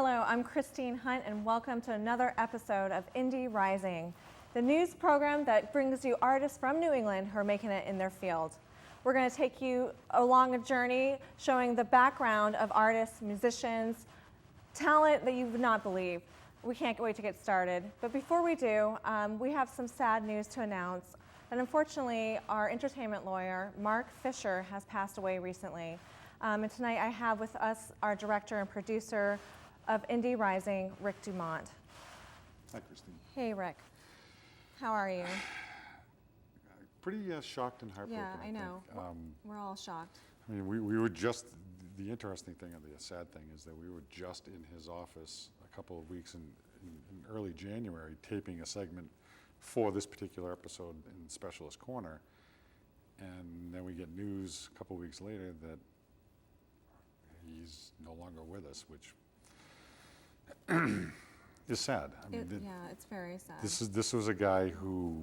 Hello, I'm Christine Hunt, and welcome to another episode of Indie Rising, the news program that brings you artists from New England who are making it in their field. We're going to take you along a journey showing the background of artists, musicians, talent that you would not believe. We can't wait to get started. But before we do, we have some sad news to announce. And unfortunately, our entertainment lawyer, Mark Fischer, has passed away recently. And tonight I have with us our director and producer of Indie Rising, Rick Dumont. Hi, Christine. Hey, Rick. How are you? Pretty shocked and heartbroken. Yeah, I know. We're all shocked. I mean, we were just, the interesting thing, or the sad thing, is that we were just in his office a couple of weeks in early January taping a segment for this particular episode in Specialist Corner. And then we get news a couple of weeks later that he's no longer with us, which is sad. I mean, Yeah, it's very sad. This was a guy who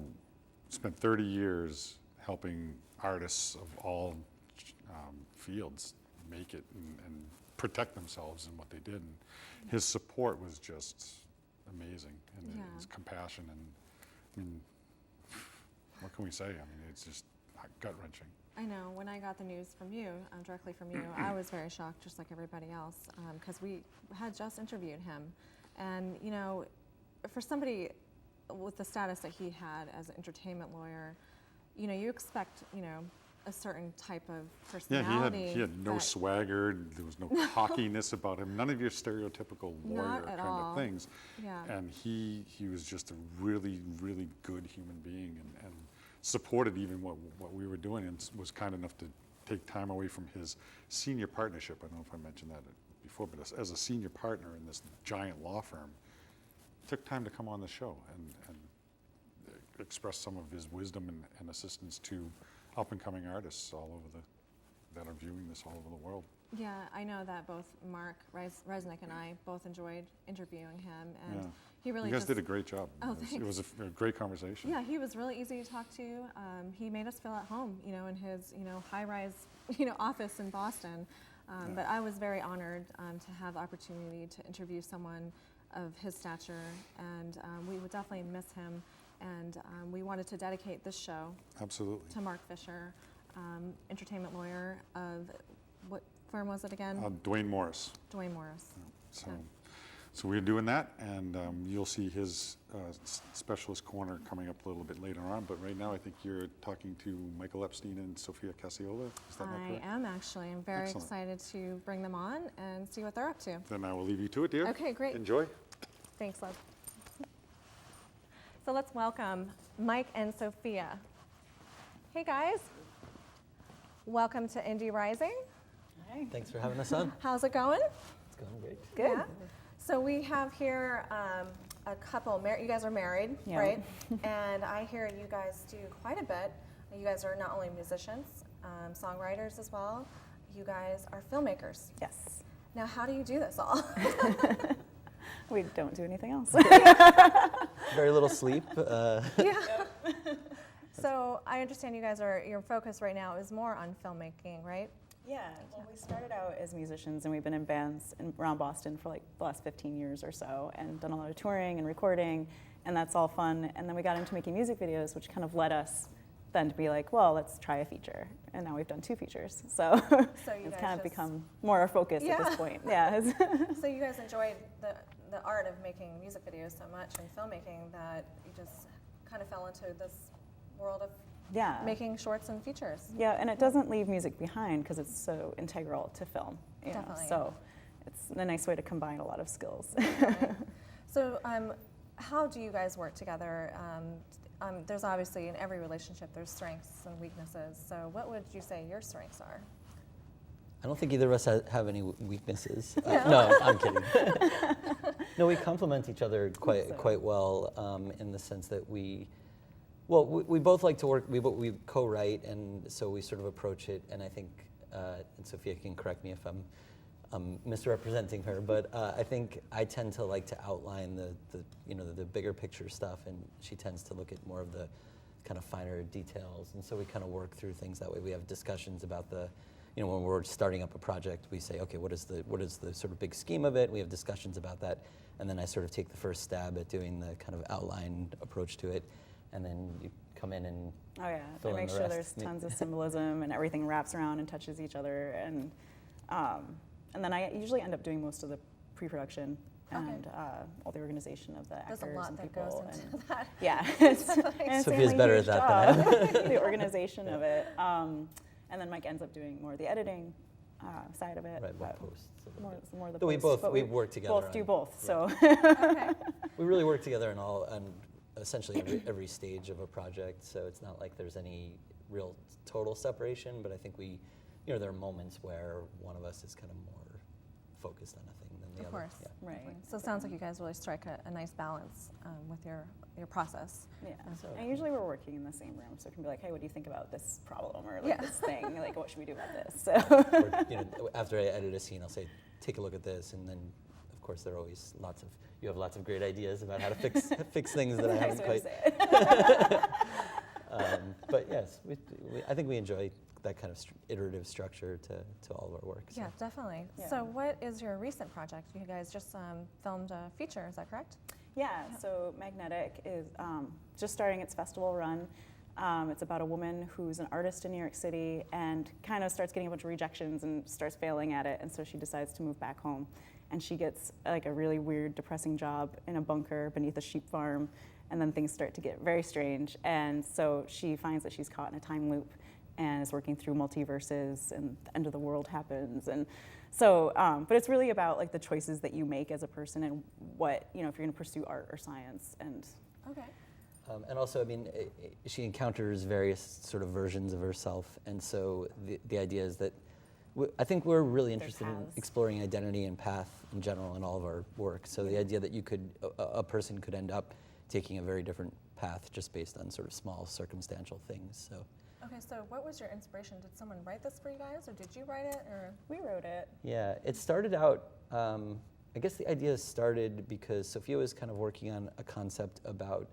spent 30 years helping artists of all fields make it and protect themselves in what they did. And his support was just amazing, and his compassion. And I mean, what can we say? I mean, it's just gut-wrenching. I know. When I got the news from you, directly from you, I was very shocked, just like everybody else, because we had just interviewed him. And, you know, for somebody with the status that he had as an entertainment lawyer, you know, you expect, you know, a certain type of personality. Yeah, he had no swagger. There was no cockiness about him. None of your stereotypical lawyer kind of things. Yeah. And he was just a really, really good human being, and supported even what we were doing, and was kind enough to take time away from his senior partnership. I don't know if I mentioned that before, but as a senior partner in this giant law firm, took time to come on the show and express some of his wisdom and assistance to up-and-coming artists all over that are viewing this all over the world. Yeah, I know that both Mark Resnick and I both enjoyed interviewing him, and he really you guys did a great job. Oh, thanks. It was a great conversation. Yeah, he was really easy to talk to. He made us feel at home, you know, in his, you know, high-rise, you know, office in Boston. But I was very honored to have the opportunity to interview someone of his stature, and we would definitely miss him. And we wanted to dedicate this show Absolutely. to Mark Fischer, entertainment lawyer of, what firm was it again? Dwayne Morris. Dwayne Morris. So we're doing that, and you'll see his Specialist Corner coming up a little bit later on. But right now, I think you're talking to Michael Epstein and Sophia Cacciola. Is that not correct? I am actually. I'm very excited to bring them on and see what they're up to. Then I will leave you to it, dear. Okay, great. Enjoy. Thanks, love. So let's welcome Mike and Sophia. Hey, guys. Welcome to Indie Rising. Hi. Thanks for having us on. How's it going? It's going great. Good. Yeah. So we have here a couple. You guys are married, right? And I hear you guys do quite a bit. You guys are not only musicians, songwriters as well. You guys are filmmakers. Yes. Now, how do you do this all? We don't do anything else. Very little sleep. Yeah. So I understand you guys your focus right now is more on filmmaking, right? Yeah. Well, we started out as musicians, and we've been in bands around Boston for like the last 15 years or so, and done a lot of touring and recording, and that's all fun. And then we got into making music videos, which kind of led us then to be like, well, let's try a feature. And now we've done 2 features. So it's kind of become more our focus at this point. Yeah. So you guys enjoyed the art of making music videos so much and filmmaking that you just kind of fell into this world of making shorts and features. Yeah, and it doesn't leave music behind because it's so integral to film. You know? So it's a nice way to combine a lot of skills. So how do you guys work together? There's obviously in every relationship there's strengths and weaknesses. So what would you say your strengths are? I don't think either of us have any weaknesses. No, I'm kidding. No, we complement each other quite well in the sense that we both like to work. We co-write, and so we sort of approach it. And I think, and Sophia can correct me if I'm misrepresenting her, but I think I tend to like to outline the bigger picture stuff, and she tends to look at more of the kind of finer details. And so we kind of work through things that way. We have discussions about the when we're starting up a project, we say, okay, what is the sort of big scheme of it? We have discussions about that, and then I sort of take the first stab at doing the kind of outline approach to it, and then you come in and Oh yeah, fill I in make the sure rest. there's tons of symbolism and everything wraps around and touches each other, and then I usually end up doing most of the pre-production and all the organization of the actors There's a lot and that people. goes into that. Yeah, it's an Sophia's insanely better huge at that job, the organization of it. And then Mike ends up doing more of the editing side of it. Right, we'll but post a little more, bit. more of the But we post, both we work together. both do on- both. So Okay. We really work together on essentially every stage of a project. So it's not like there's any real total separation, but I think there are moments where one of us is kind of more focused on a thing than the Of other. course. Yeah. Right. Definitely. So it sounds like you guys really strike a nice balance with your process. yeah, So- and usually we're working in the same room, so it can be like, hey, what do you think about this problem or like Yeah. this thing? Like, what should we do about this? So Or, after I edit a scene, I'll say, take a look at this, and then, of course, there are always you have lots of great ideas about how to fix things that I nice haven't way to quite. say it. But yes, I think we enjoy that kind of iterative structure to all of our work. So. Yeah, definitely. Yeah. So what is your recent project? You guys just filmed a feature, is that correct? Yeah, so Magnetic is just starting its festival run. It's about a woman who's an artist in New York City and kind of starts getting a bunch of rejections and starts failing at it, and so she decides to move back home. And she gets like a really weird, depressing job in a bunker beneath a sheep farm, and then things start to get very strange. And so she finds that she's caught in a time loop and is working through multiverses, and the end of the world happens. And so, but it's really about like the choices that you make as a person and what, if you're going to pursue art or science. And Okay. And also, I mean, she encounters various sort of versions of herself, and so the idea is that I think we're really interested in paths. exploring identity and path in general in all of our work. So the idea that a person could end up taking a very different path just based on sort of small circumstantial things. So Okay, so what was your inspiration? Did someone write this for you guys, or did you write it, or? we wrote it. yeah, it started out. I guess the idea started because Sophia was kind of working on a concept about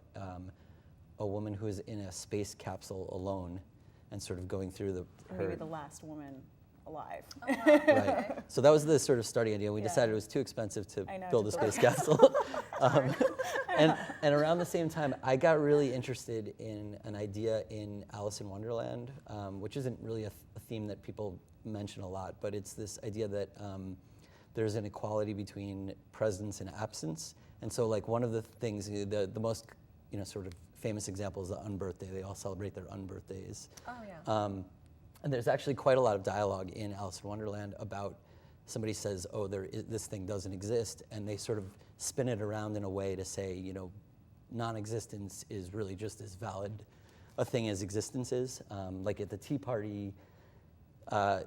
a woman who is in a space capsule alone, and sort of going through Maybe the last woman alive. Oh, wow. Right. So that was the sort of starting idea. We Yeah. decided it was too expensive to I know, build to a build space capsule. And around the same time, I got really interested in an idea in Alice in Wonderland, which isn't really a theme that people mention a lot, but it's this idea that there's an equality between presence and absence. And so like one of the things, the most sort of famous example is the unbirthday. They all celebrate their unbirthdays. Oh, yeah. And there's actually quite a lot of dialogue in Alice in Wonderland about somebody says, oh, this thing doesn't exist, and they sort of spin it around in a way to say, non-existence is really just as valid a thing as existence is. Like at the tea party, I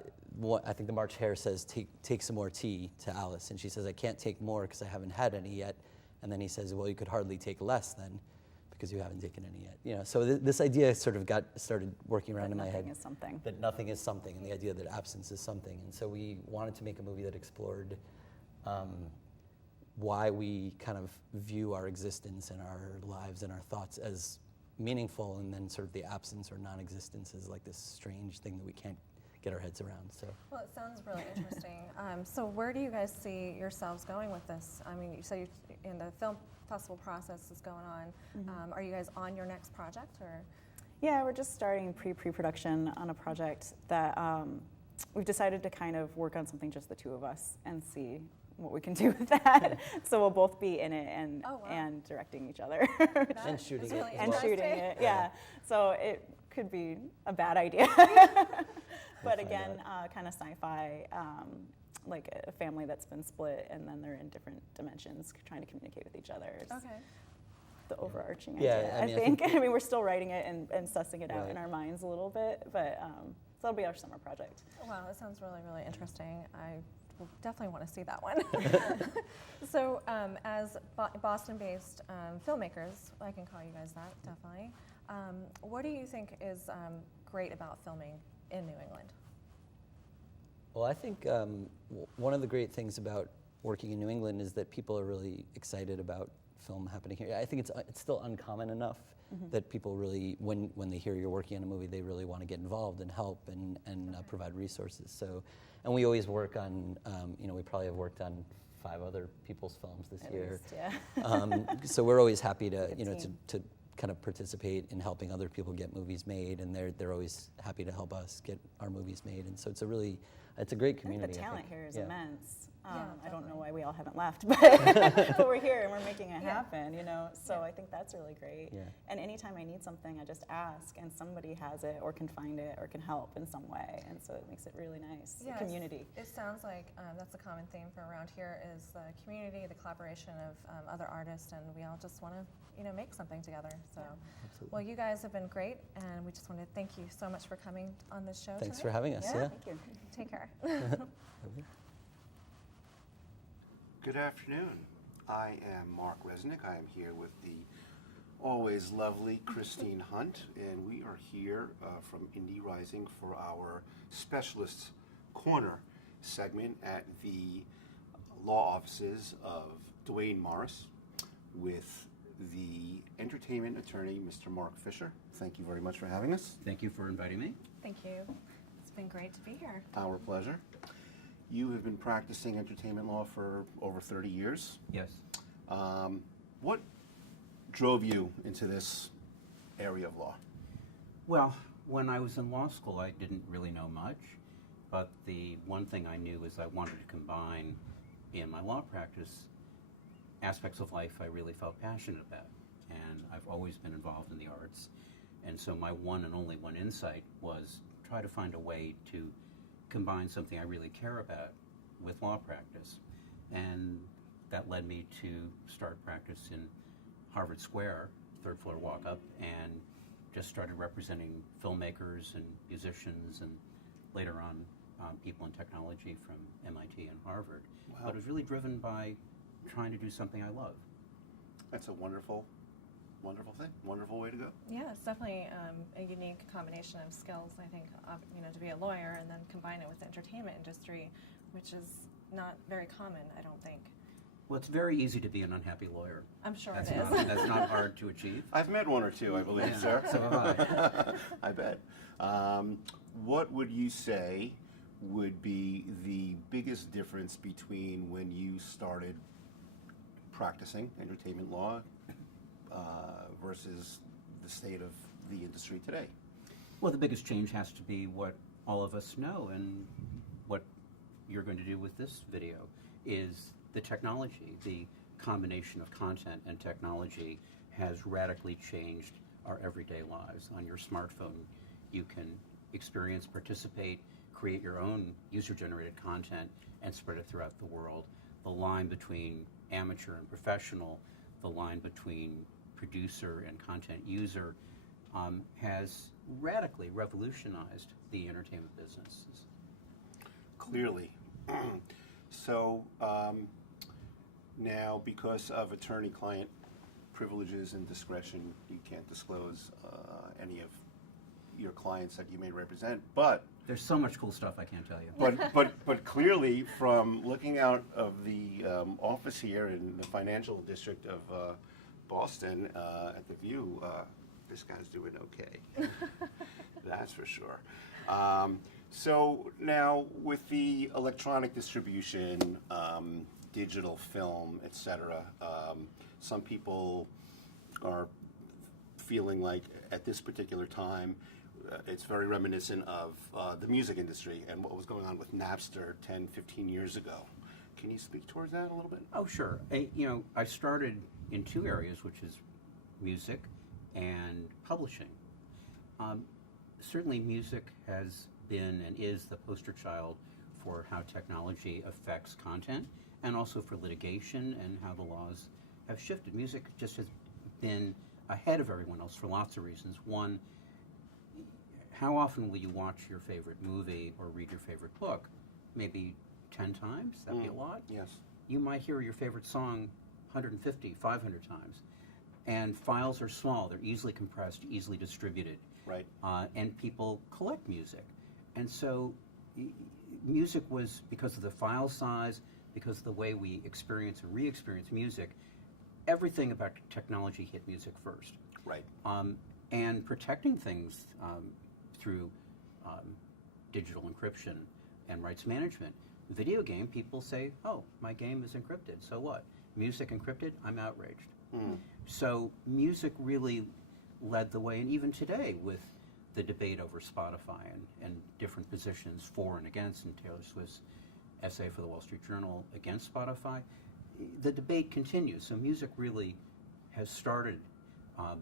think the March Hare says, take some more tea to Alice, and she says, I can't take more because I haven't had any yet. And then he says, well, you could hardly take less then, because you haven't taken any yet. So this idea sort of started working around in my head. Nothing is something. That nothing is something, and the idea that absence is something. And so we wanted to make a movie that explored why we kind of view our existence and our lives and our thoughts as meaningful, and then sort of the absence or non-existence is like this strange thing that we can't get our heads around. So. Well, it sounds really interesting. So where do you guys see yourselves going with this? I mean, you said in the film festival process is going on. Mm-hmm. Are you guys on your next project, or? Yeah, we're just starting pre-production on a project that we've decided to kind of work on something just the two of us and see what we can do with that. So we'll both be in it and Oh, wow. and directing each other. That And is shooting it really as And well. shooting interesting. it, yeah. So it could be a bad idea. We'll But find again, kind of sci-fi, like a family that's been split and then they're in different dimensions trying to communicate with each other. It's Okay. the overarching Yeah, idea, I mean, I I think. think- I mean, we're still writing it and sussing it out Right. in our minds a little bit, but so that'll be our summer project. Wow, that sounds really, really interesting. I will definitely want to see that one. So, as Boston-based filmmakers, I can call you guys that, definitely. What do you think is great about filming in New England? Well, I think one of the great things about working in New England is that people are really excited about film happening here. I think it's still uncommon enough that people really, when they hear you're working on a movie, they really want to get involved and help and provide resources. So, and we always work on, we probably have worked on 5 other people's films this year. Least, So we're always happy to, team. to kind of participate in helping other people get movies made, and they're always happy to help us get our movies made. And so it's a great community. The talent here is immense. I don't know definitely. why we all haven't left, but we're here and we're making it happen, So I think that's really great. Yeah. And anytime I need something, I just ask, and somebody has it or can find it or can help in some way. And so it makes it really nice, the Yes, community. It sounds like that's a common theme for around here is the community, the collaboration of other artists, and we all just want to, make something together. So, Absolutely. well, you guys have been great, and we just want to thank you so much for coming on this show Thanks for tonight. having us. Yeah. Thank you. Take care. Good afternoon. I am Mark Resnick. I am here with the always lovely Christine Hunt, and we are here from Indie Rising for our Specialist Corner segment at the law offices of Duane Morris with the entertainment attorney, Mr. Mark Fischer. Thank you very much for having us. Thank you for inviting me. Thank you. It's been great to be here. Our pleasure. You have been practicing entertainment law for over 30 years. Yes. What drove you into this area of law? Well, when I was in law school, I didn't really know much, but the one thing I knew is I wanted to combine in my law practice aspects of life I really felt passionate about, and I've always been involved in the arts. And so my one and only one insight was try to find a way to combine something I really care about with law practice. And that led me to start practice in Harvard Square, 3rd floor walk up, and just started representing filmmakers and musicians and later on people in technology from MIT and Harvard. Wow. But it was really driven by trying to do something I love. That's a wonderful thing, wonderful way to go. Yeah, it's definitely a unique combination of skills, I think, to be a lawyer and then combine it with the entertainment industry, which is not very common, I don't think. Well, it's very easy to be an unhappy lawyer. I'm sure That's it is. that's not hard to achieve. I've met one or two, I believe, Yeah, sir. so have I. I bet. What would you say would be the biggest difference between when you started practicing entertainment law versus the state of the industry today? Well, the biggest change has to be what all of us know, and what you're going to do with this video is the technology. The combination of content and technology has radically changed our everyday lives. On your smartphone, you can experience, participate, create your own user-generated content and spread it throughout the world. The line between amateur and professional, the line between producer and content user has radically revolutionized the entertainment businesses. Clearly. So now, because of attorney-client privileges and discretion, you can't disclose any of your clients that you may represent, but There's so much cool stuff I can't tell you. but clearly, from looking out of the office here in the financial district of Boston at the View, this guy's doing okay. That's for sure. So now, with the electronic distribution, digital film, etc., some people are feeling like at this particular time, it's very reminiscent of the music industry and what was going on with Napster 10, 15 years ago. Can you speak towards that a little bit? Oh, sure. I started in 2 areas, which is music and publishing. Certainly music has been and is the poster child for how technology affects content, and also for litigation and how the laws have shifted. Music just has been ahead of everyone else for lots of reasons. One, how often will you watch your favorite movie or read your favorite book? Maybe 10 times? That'd be a lot? Yes. You might hear your favorite song 150, 500 times. And files are small. They're easily compressed, easily distributed. Right. And people collect music. And so music was, because of the file size, because of the way we experience and re-experience music, everything about technology hit music first. Right. And protecting things through digital encryption and rights management. Video game, people say, oh, my game is encrypted, so what? Music encrypted, I'm outraged. So music really led the way, and even today with the debate over Spotify and different positions for and against, and Taylor Swift's essay for the Wall Street Journal against Spotify, the debate continues. So music really has started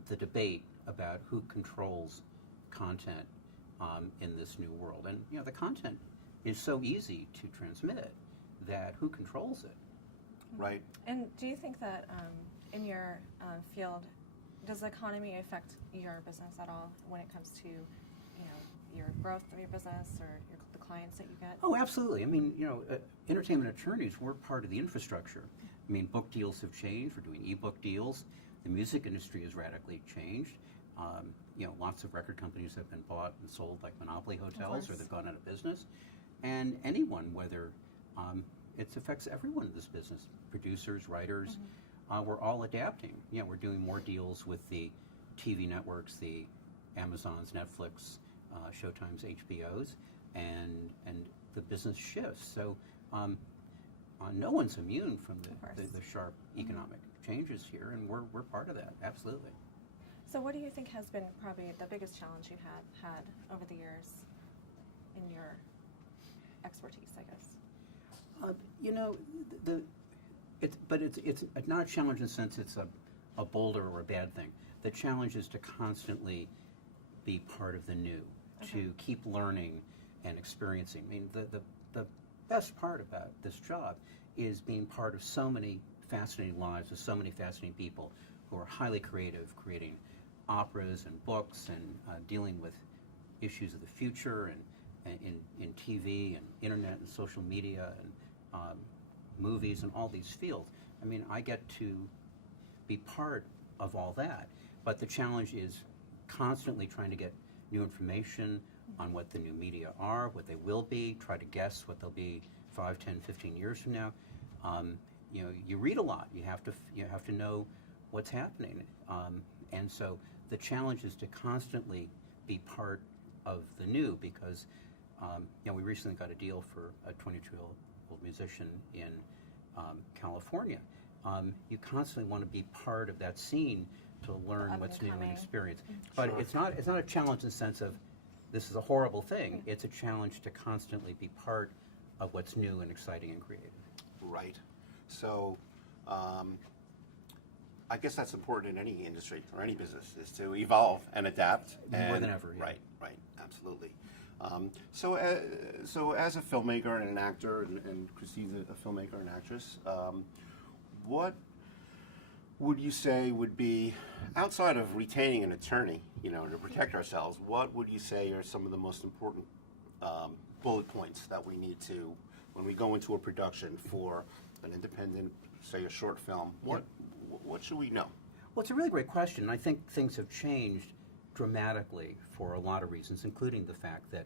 the debate about who controls content in this new world. And the content is so easy to transmit that who controls it? Right. And do you think that in your field, does the economy affect your business at all when it comes to, your growth of your business or the clients that you get? Oh, absolutely. I mean, entertainment attorneys, we're part of the infrastructure. I mean, book deals have changed. We're doing ebook deals. The music industry has radically changed. Lots of record companies have been bought and sold like monopoly hotels, or they've gone out of business. And anyone, whether it affects everyone in this business, producers, writers, we're all adapting. We're doing more deals with the TV networks, the Amazons, Netflix, Showtimes, HBOs, and the business shifts. So no one's immune from the sharp economic changes here, and we're part of that, absolutely. So what do you think has been probably the biggest challenge you've had over the years in your expertise, I guess? It's not a challenge in the sense it's a boulder or a bad thing. The challenge is to constantly be part of the new, to keep learning and experiencing. I mean, the best part about this job is being part of so many fascinating lives with so many fascinating people who are highly creative, creating operas and books and dealing with issues of the future and in TV and internet and social media and movies and all these fields. I mean, I get to be part of all that, but the challenge is constantly trying to get new information on what the new media are, what they will be, try to guess what they'll be 5, 10, 15 years from now. You read a lot. You have to know what's happening, and so the challenge is to constantly be part of the new, because we recently got a deal for a 22-year-old musician in California. You constantly want to be part of that scene to learn what's new and experience. But it's not a challenge in the sense of this is a horrible thing. It's a challenge to constantly be part of what's new and exciting and creative. Right. So I guess that's important in any industry or any business, is to evolve and adapt. More than ever. Yeah. Right, absolutely. So as a filmmaker and an actor, and Christine's a filmmaker and actress, what would you say would be, outside of retaining an attorney, to protect ourselves, what would you say are some of the most important bullet points that we need to, when we go into a production for an independent, say a short film, what should we know? Well, it's a really great question. I think things have changed dramatically for a lot of reasons, including the fact that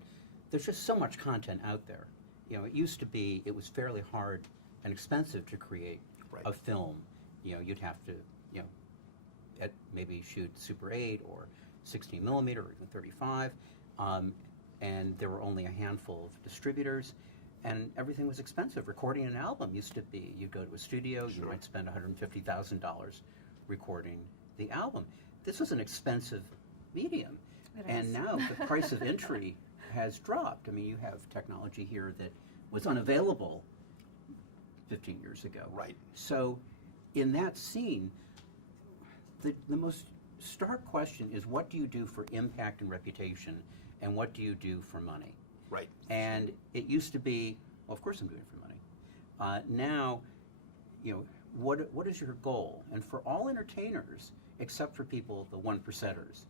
there's just so much content out there. It used to be, it was fairly hard and expensive to create a film. You'd have to, maybe shoot Super 8 or 16 millimeter or even 35, and there were only a handful of distributors, and everything was expensive. Recording an album used to be, you'd go to a studio, you might spend $150,000 recording the album. This was an expensive medium, and now the price of entry has dropped. I mean, you have technology here that was unavailable 15 years ago. Right. So in that scene, the most stark question is, what do you do for impact and reputation, and what do you do for money? Right. And it used to be, well, of course I'm doing it for money. Now, what is your goal? And for all entertainers, except for people, the 1%ers,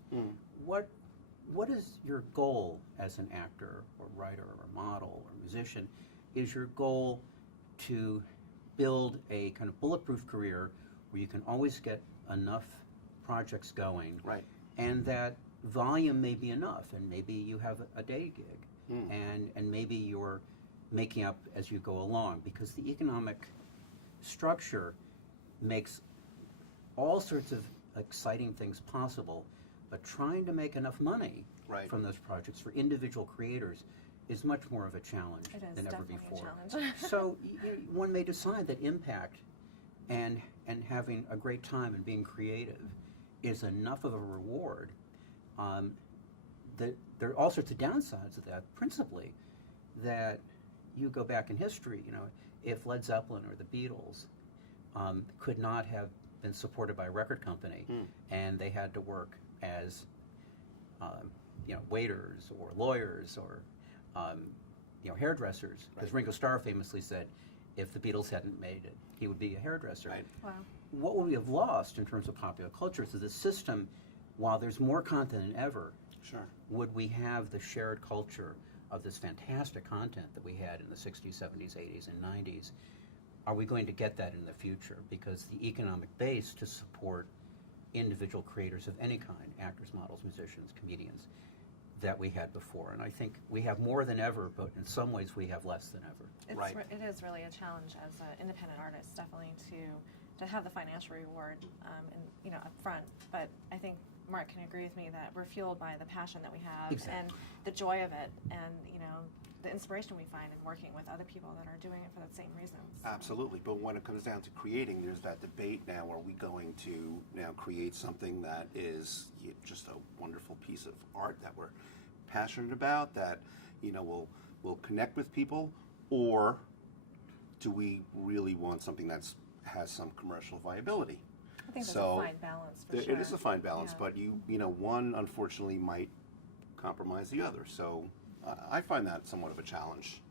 what is your goal as an actor or writer or model or musician? Is your goal to build a kind of bulletproof career where you can always get enough projects going, Right. and that volume may be enough, and maybe you have a day gig, and maybe you're making up as you go along, because the economic structure makes all sorts of exciting things possible, but trying to make enough money Right. from those projects for individual creators is much more of a challenge It is than ever definitely a before. challenge. So one may decide that impact and having a great time and being creative is enough of a reward. That there are all sorts of downsides of that. Principally, that you go back in history, if Led Zeppelin or the Beatles could not have been supported by a record company, and they had to work as waiters or lawyers or hairdressers, because Ringo Starr famously said, if the Beatles hadn't made it, he would be a hairdresser. Right. Wow. What would we have lost in terms of popular culture? So the system, while there's more content than ever, Sure. would we have the shared culture of this fantastic content that we had in the 60s, 70s, 80s, and 90s? Are we going to get that in the future? Because the economic base to support individual creators of any kind, actors, models, musicians, comedians, that we had before. And I think we have more than ever, but in some ways we have less than ever. Right. It is really a challenge as an independent artist, definitely to have the financial reward up front. But I think Mark can agree with me that we're fueled by the passion that we have and the joy of it, and the inspiration we find in working with other people that are doing it for the same reasons. Absolutely, but when it comes down to creating, there's that debate now: are we going to now create something that is just a wonderful piece of art that we're passionate about, that will connect with people, or do we really want something that's has some commercial viability? I think there's a fine balance for sure. It is a fine balance, Yeah. but one unfortunately might compromise the other. So I find that somewhat of a challenge.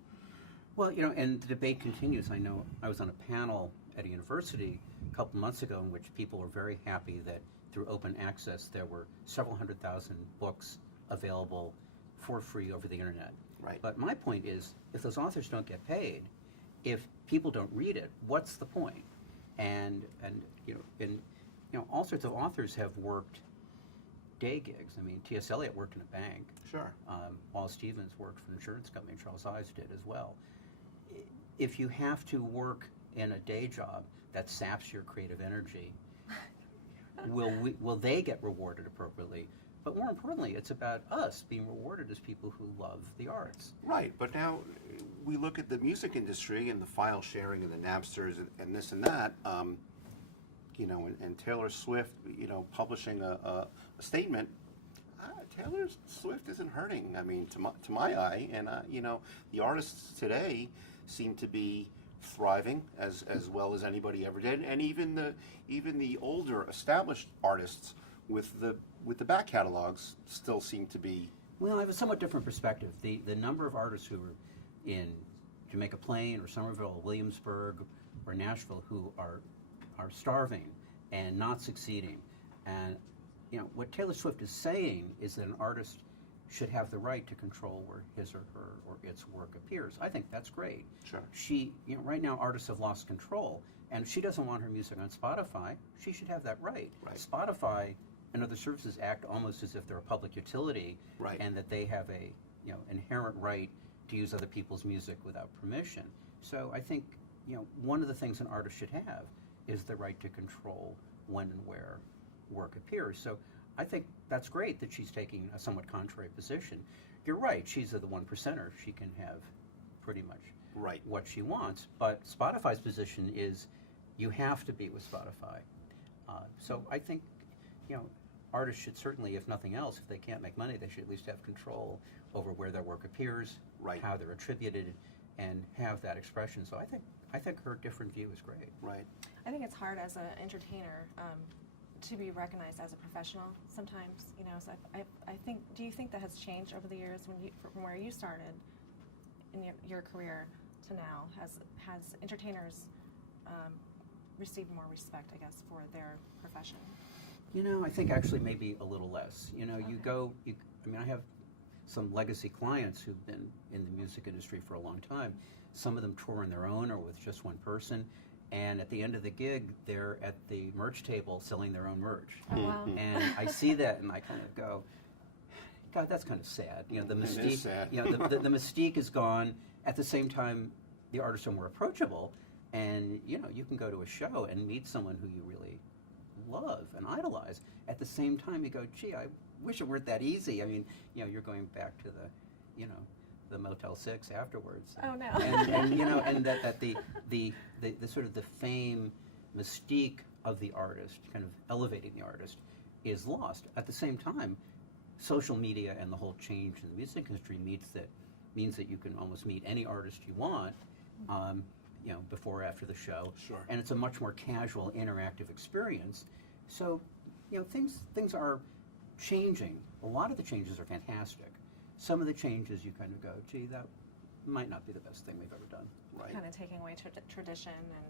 Well, and the debate continues. I know I was on a panel at a university a couple months ago in which people were very happy that through open access there were several 100,000 books available for free over the internet. Right. But my point is, if those authors don't get paid, if people don't read it, what's the point? And all sorts of authors have worked day gigs. I mean, T.S. Eliot worked in a bank. Sure. Wallace Stevens worked for an insurance company. Charles Ives did as well. If you have to work in a day job that saps your creative energy, will they get rewarded appropriately? But more importantly, it's about us being rewarded as people who love the arts. Right, but now we look at the music industry and the file sharing and the Napsters and this and that, and Taylor Swift, publishing a statement. Taylor Swift isn't hurting. I mean, to my eye, and the artists today seem to be thriving as well as anybody ever did, and even the older established artists with the back catalogs still seem to be. Well, I have a somewhat different perspective. The number of artists who are in Jamaica Plain or Somerville or Williamsburg or Nashville who are starving and not succeeding. And what Taylor Swift is saying is that an artist should have the right to control where his or her or its work appears. I think that's great. Sure. She, right now artists have lost control, and if she doesn't want her music on Spotify, she should have that right. Right. Spotify and other services act almost as if they're a public utility, Right. and that they have a inherent right to use other people's music without permission. So I think one of the things an artist should have is the right to control when and where work appears. So I think that's great that she's taking a somewhat contrary position. You're right, she's the one percenter. She can have pretty much Right. what she wants, but Spotify's position is you have to be with Spotify. So I think artists should certainly, if nothing else, if they can't make money, they should at least have control over where their work appears, Right. how they're attributed, and have that expression. So I think her different view is great. Right. I think it's hard as an entertainer to be recognized as a professional sometimes. So I think. Do you think that has changed over the years from where you started in your career to now? Has entertainers received more respect, I guess, for their profession? I think actually maybe a little less. Okay. I have some legacy clients who've been in the music industry for a long time. Some of them tour on their own or with just one person. And at the end of the gig, they're at the merch table selling their own merch. Oh, wow. And I see that and I kind of go, God, that's kind of sad. The mystique, It is sad. the mystique is gone. At the same time, the artists are more approachable. And, you can go to a show and meet someone who you really love and idolize. At the same time, you go, gee, I wish it weren't that easy. I mean, you know, you're going back to the, you know, the Motel 6 afterwards. Oh no. And you know, and that the sort of the fame, mystique of the artist, kind of elevating the artist, is lost. At the same time, social media and the whole change in the music industry means that you can almost meet any artist you want, you know, before or after the show. Sure. And it's a much more casual, interactive experience. So, you know, things are changing. A lot of the changes are fantastic. Some of the changes you kind of go, gee, that might not be the best thing we've ever done. Right. Kind of taking away tradition and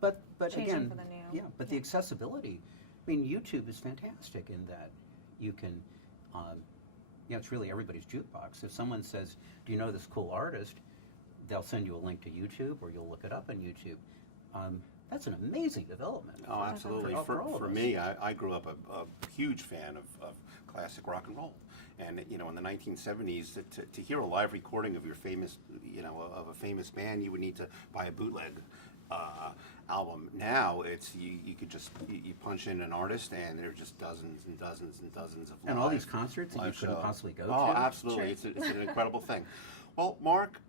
But changing again, for the new. yeah. But the accessibility. I mean, YouTube is fantastic in that you can, you know, it's really everybody's jukebox. If someone says, "Do you know this cool artist?" they'll send you a link to YouTube, or you'll look it up on YouTube. That's an amazing development. Oh, absolutely. For all of For us. me, I grew up a huge fan of classic rock and roll. And, you know, in the 1970s, to hear a live recording of your famous, you know, of a famous band, you would need to buy a bootleg album. Now, it's you could just, you punch in an artist, and there are just dozens and dozens and dozens of And all these concerts that you live couldn't shows. possibly go Oh, to. absolutely. Sure. It's an incredible thing. Well, Mark,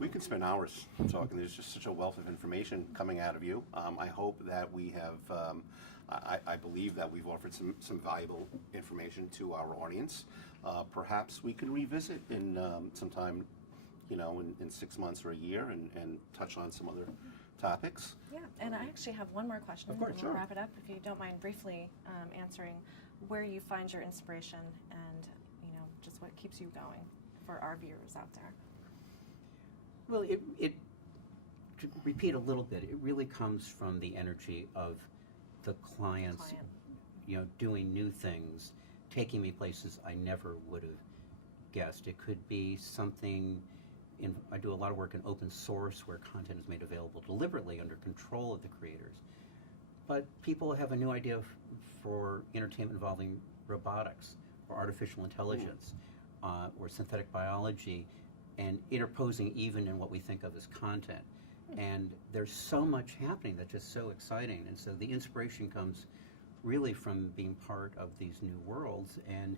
we could spend hours talking. There's just such a wealth of information coming out of you. I hope that we have, I believe that we've offered some valuable information to our audience. Perhaps we could revisit in sometime, you know, in 6 months or a year and touch on some other topics. Yeah, and I actually have one more question. Of course, and we'll sure. wrap it up if you don't mind briefly answering where you find your inspiration and, you know, just what keeps you going for our viewers out there. Well, to repeat a little bit, it really comes from the energy of the clients, Client. you know, doing new things, taking me places I never would have guessed. It could be something, I do a lot of work in open source where content is made available deliberately under control of the creators. But people have a new idea for entertainment involving robotics or artificial intelligence or synthetic biology, and interposing even in what we think of as content. And there's so much happening that's just so exciting. And so the inspiration comes really from being part of these new worlds, and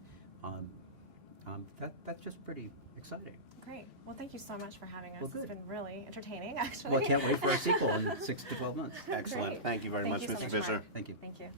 that's just pretty exciting. Great. Well, thank you so much for having us. Well, It's good. been really entertaining, actually. Well, I can't wait for our sequel in 6 to 12 months. Excellent. Great. Thank you very Thank much, you so Mr. much, Fischer. Mark. Thank you. Thank you.